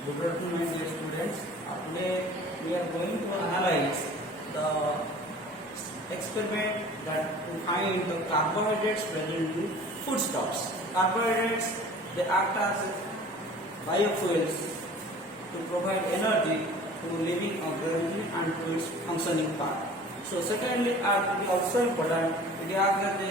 Good afternoon, my dear students. Today we are going to analyze the experiment that to find the carbohydrates present in foodstuffs. Carbohydrates, they act as biofuels to provide energy to living organism and to its functioning part. So secondly, it is also important, it acts as a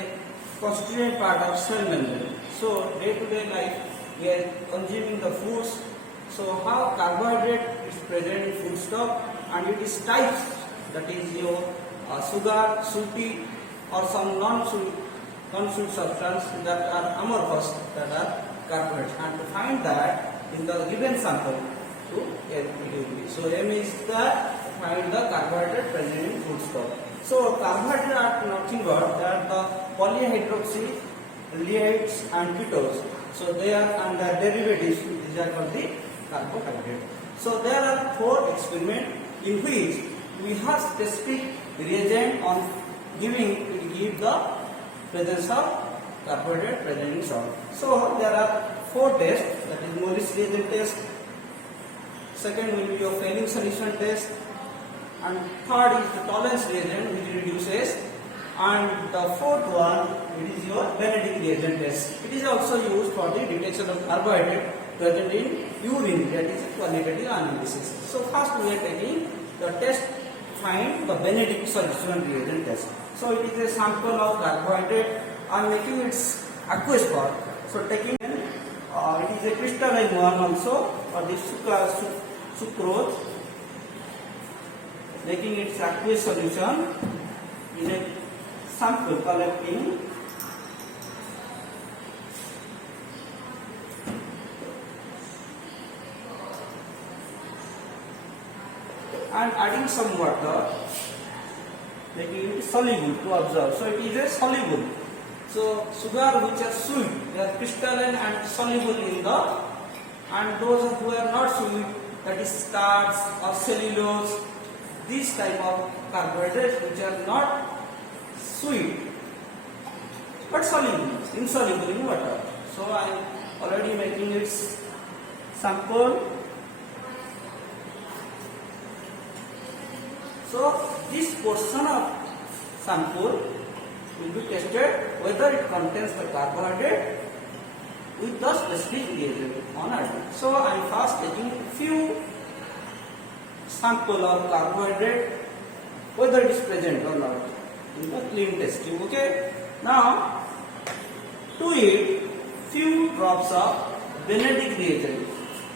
constituent part of cell membrane. So day to day life we are consuming the foods. So how carbohydrate is present in foodstuff, and it is types, that is your sugar, salty or some non-sweet substance that are amorphous, that are carbohydrates, and to find that in the given sample to it will be. So aim is that find the carbohydrate present in foodstuff. So carbohydrates are nothing but they are the polyhydroxy, aldehydes and ketones. So they are, and their derivatives, these are called the carbohydrate. So there are 4 experiments in which we have specific reagent on give the presence of carbohydrate present in salt. So there are 4 tests, that is Morris reagent test, second will be your failing solution test, and third is the tolerance reagent which reduces, and the fourth one it is your Benedict reagent test. It is also used for the detection of carbohydrate present in urine, that is qualitative analysis. So first we are taking the test to find the Benedict solution reagent test. So it is a sample of carbohydrate. I am making its aqueous part. So taking it is a crystalline one also for the sucrose, making its aqueous solution in a sample, collecting and adding some water, making it soluble to observe. So it is a soluble. So sugar which are sweet, they are crystalline and soluble in the, and those who are not sweet, that is starch or cellulose, these type of carbohydrates which are not sweet but soluble, insoluble in water. So I am already making its sample. So this portion of sample will be tested whether it contains the carbohydrate with the specific reagent on it. So I am first taking few sample of carbohydrate, whether it is present or not in the clean test tube. Okay. Now to it few drops of Benedict reagent.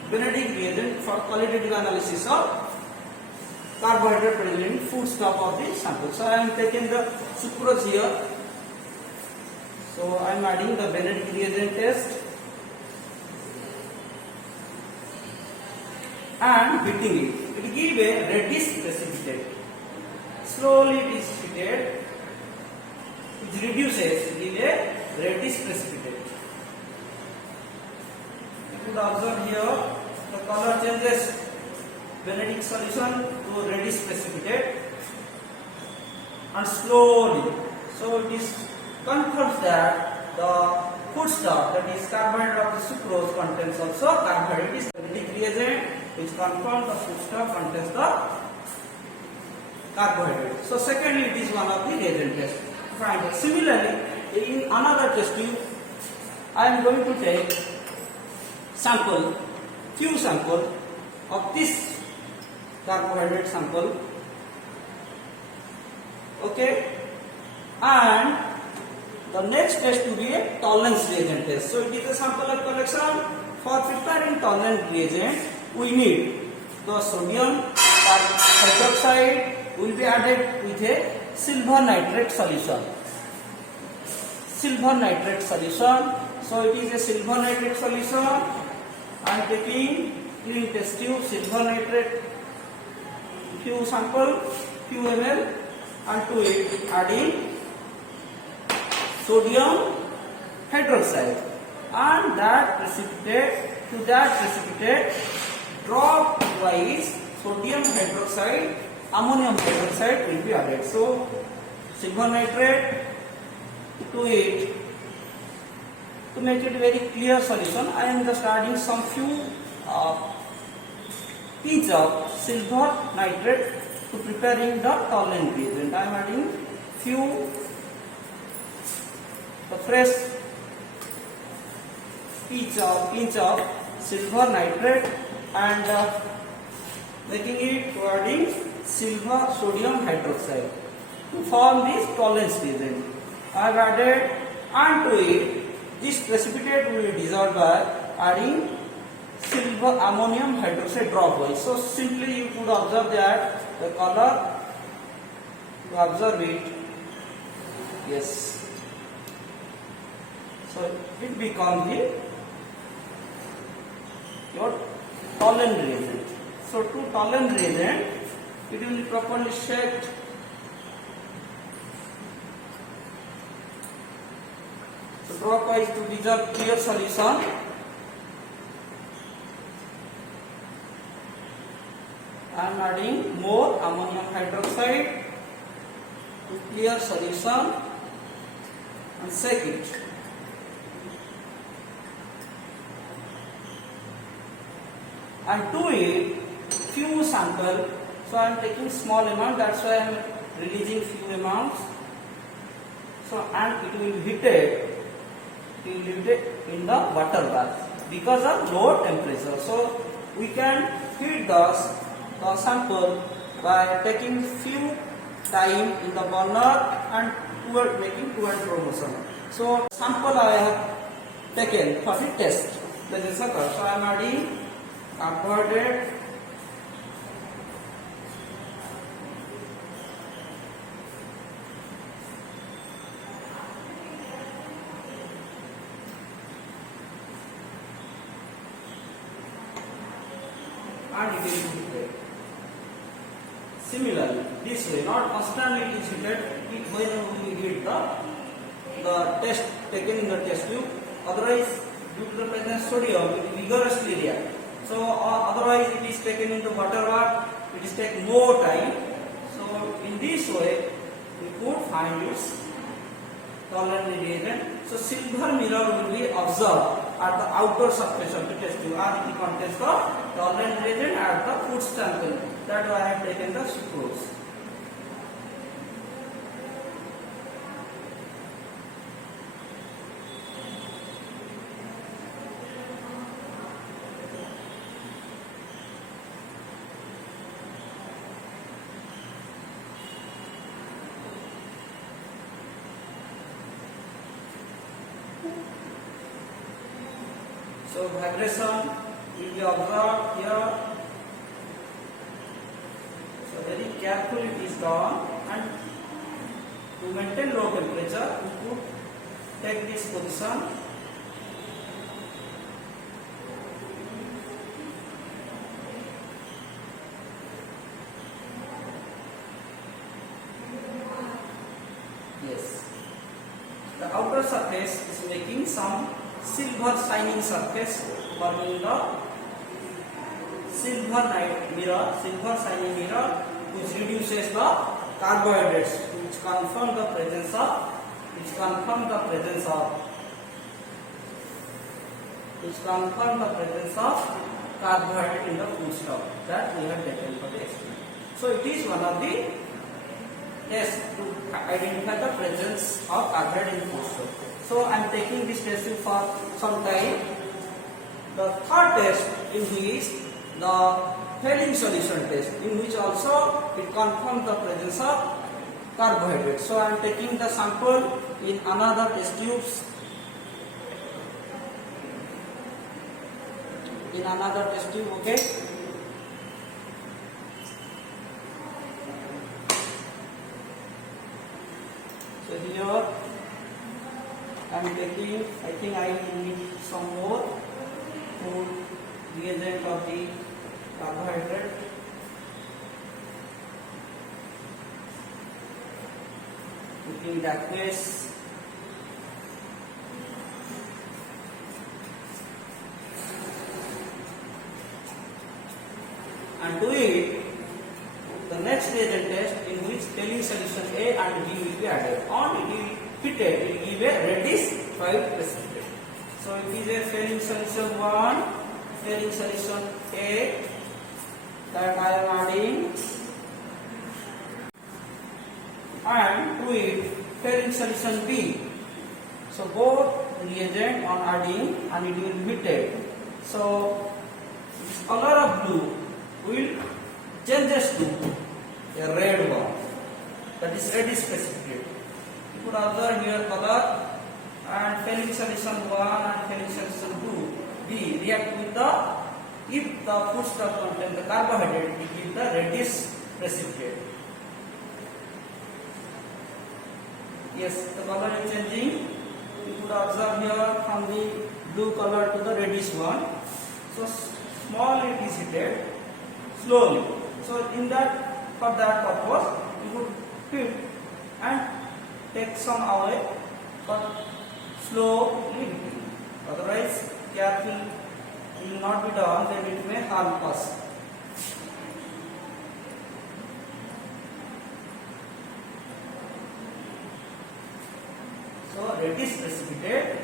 Benedict reagent for qualitative analysis of carbohydrate present in foodstuff of the sample. So I am taking the sucrose here. So I am adding the Benedict reagent test and beating it. It gives a reddish precipitate. Slowly it is heated. It reduces, give a reddish precipitate. You could observe here the color changes. Benedict solution to reddish precipitate and slowly. So it is confirms that the foodstuff, that is carbohydrate of the sucrose, contains also carbohydrate. It is Benedict reagent which confirms the foodstuff contains the carbohydrate. So secondly, it is one of the reagent tests. Find. Similarly, in another test tube, I am going to take few sample of this carbohydrate sample. Okay, and the next test to be a tolerance reagent test. So it is a sample of collection. For preparing tolerance reagent, we need the sodium hydroxide will be added with a silver nitrate solution. Silver nitrate solution. So it is a silver nitrate solution. I am taking clean test tube, silver nitrate, few sample, few ml, and to it adding sodium hydroxide, and that precipitate drop wise sodium hydroxide, ammonium hydroxide will be added. So silver nitrate to it. To make it very clear solution, I am just adding some few pinch of silver nitrate to preparing the toluene reagent. I am adding few the fresh pinch of silver nitrate and making it to adding silver sodium hydroxide to form this toluene reagent. I have added onto it. This precipitate will be dissolved by adding silver ammonium hydroxide dropwise. So simply you could observe that the color, you observe it, yes. So it becomes your toluene reagent. So to toluene reagent, it will be properly shaped. So dropwise to dissolve clear solution. I am adding more ammonium hydroxide to clear solution and shake it. And to it few sample. So I am taking small amount. That's why I am releasing few amounts. So and it will be heated. It will be heated in the water bath because of low temperature. So we can heat the sample by taking few time in the burner and making to and promotion. So sample I have taken for the test. That is sugar. So I am adding carbohydrate, and it is heated. Similarly, this way, not constantly it is heated. When we heat the test taken in the test tube, otherwise due to the presence of sodium, it vigorously react. So otherwise it is taken in the water bath, it is take more time. So in this way, we could find its toluene reagent. So silver mirror will be observed at the outer surface of the test tube, and it contains the toluene reagent at the food sample. That why I have taken the sucrose. So vibration will be observed here. So very carefully it is done, and to maintain low temperature, we could take this position. Yes. The outer surface is making some silver shining surface forming the silver shining mirror, which reduces the carbohydrates, which confirm the presence of carbohydrate in the food stuff that we have taken for the experiment. So it is one of the tests to identify the presence of carbohydrate in food stuff. So I am taking this test for some time. The third test in which the failing solution test, in which also it confirms the presence of carbohydrate. So I am taking the sample in another test tubes. Okay. So here I am taking, I think I need some more food reagent of the carbohydrate. Looking that place. And do it the next reagent test in which tailing solution A and B will be added. On it will heated, it will give a reddish white precipitate. So it is a failing solution 1, failing solution A, that I am adding, and to it failing solution B. So both reagent on adding and it will be heated. So this color of blue will changes to a red one. That is reddish precipitate. You could observe here color and failing solution 1 and failing solution 2 B react with the, if the foodstuff contain the carbohydrate, it gives the reddish precipitate. Yes, the color is changing. You could observe here from the blue color to the reddish one. So small it is heated slowly. So in that, for that purpose, you could heat and take some away, but slowly heating. Otherwise, careful will not be done, then it may harm us. So reddish precipitate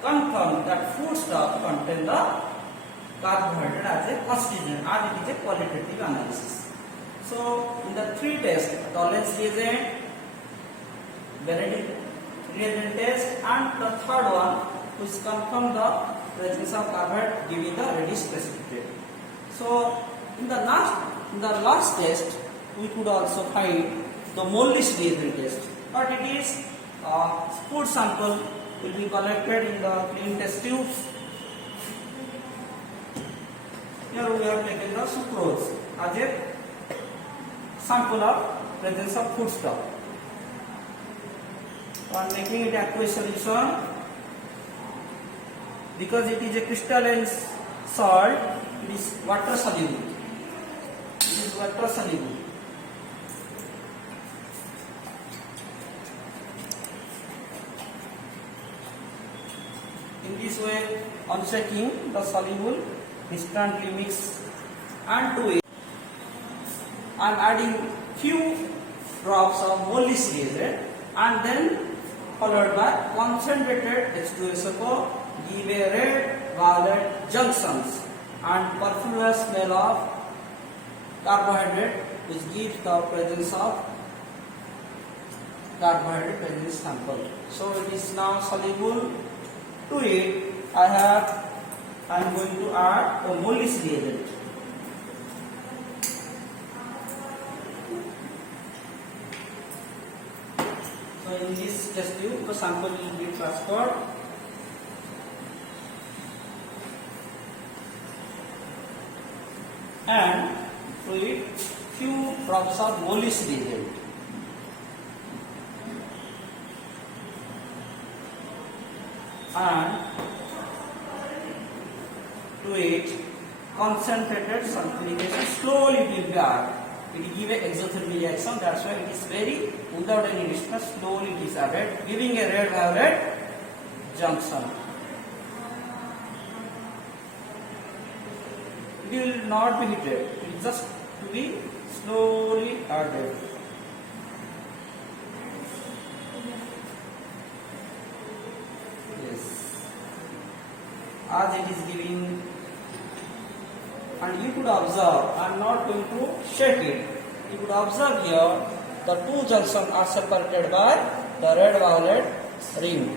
confirm that foodstuff contain the carbohydrate as a constituent, as it is a qualitative analysis. So in the three tests, Tollens reagent, Benedict reagent test, and the third one which confirm the presence of carbohydrate giving the reddish precipitate. So in the last test, we could also find the Mollis reagent test, but it is food sample will be collected in the clean test tubes. Here we have taken the sucrose as a sample of presence of foodstuff. On making it aqueous solution, because it is a crystalline salt, it is water soluble. It is water soluble. In this way, on shaking, the soluble instantly mix, and to it I am adding few drops of Mollis reagent and then followed by concentrated H2SO4 give a red violet junctions and perfumous smell of carbohydrate which gives the presence of carbohydrate in this sample. So it is now soluble. To it I am going to add a Mollis reagent. So in this test tube, the sample will be transferred. And to it few drops of Mollis reagent. And to it concentrated sulfuric acid slowly it will be added. It will give an exothermic reaction, that's why it is very without any disturbance, slowly it is added, giving a red violet junction. It will not be heated, it is just to be slowly added. As it is giving, and you could observe, I am not going to shake it, you could observe here the two junctions are separated by the red violet ring,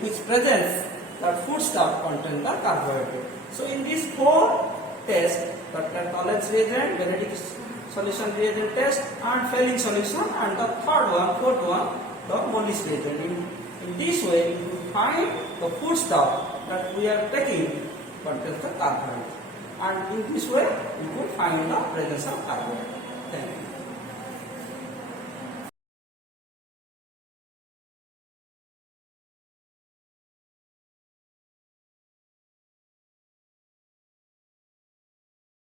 which presents that foodstuff contain the carbohydrate. So in these four tests, the Tollens reagent, Benedict solution reagent test, and failing solution, and the fourth one, the Mollis reagent. In this way, you will find the foodstuff that we are taking contains the carbohydrate, and in this way, you will find the presence of carbohydrate. Thank you.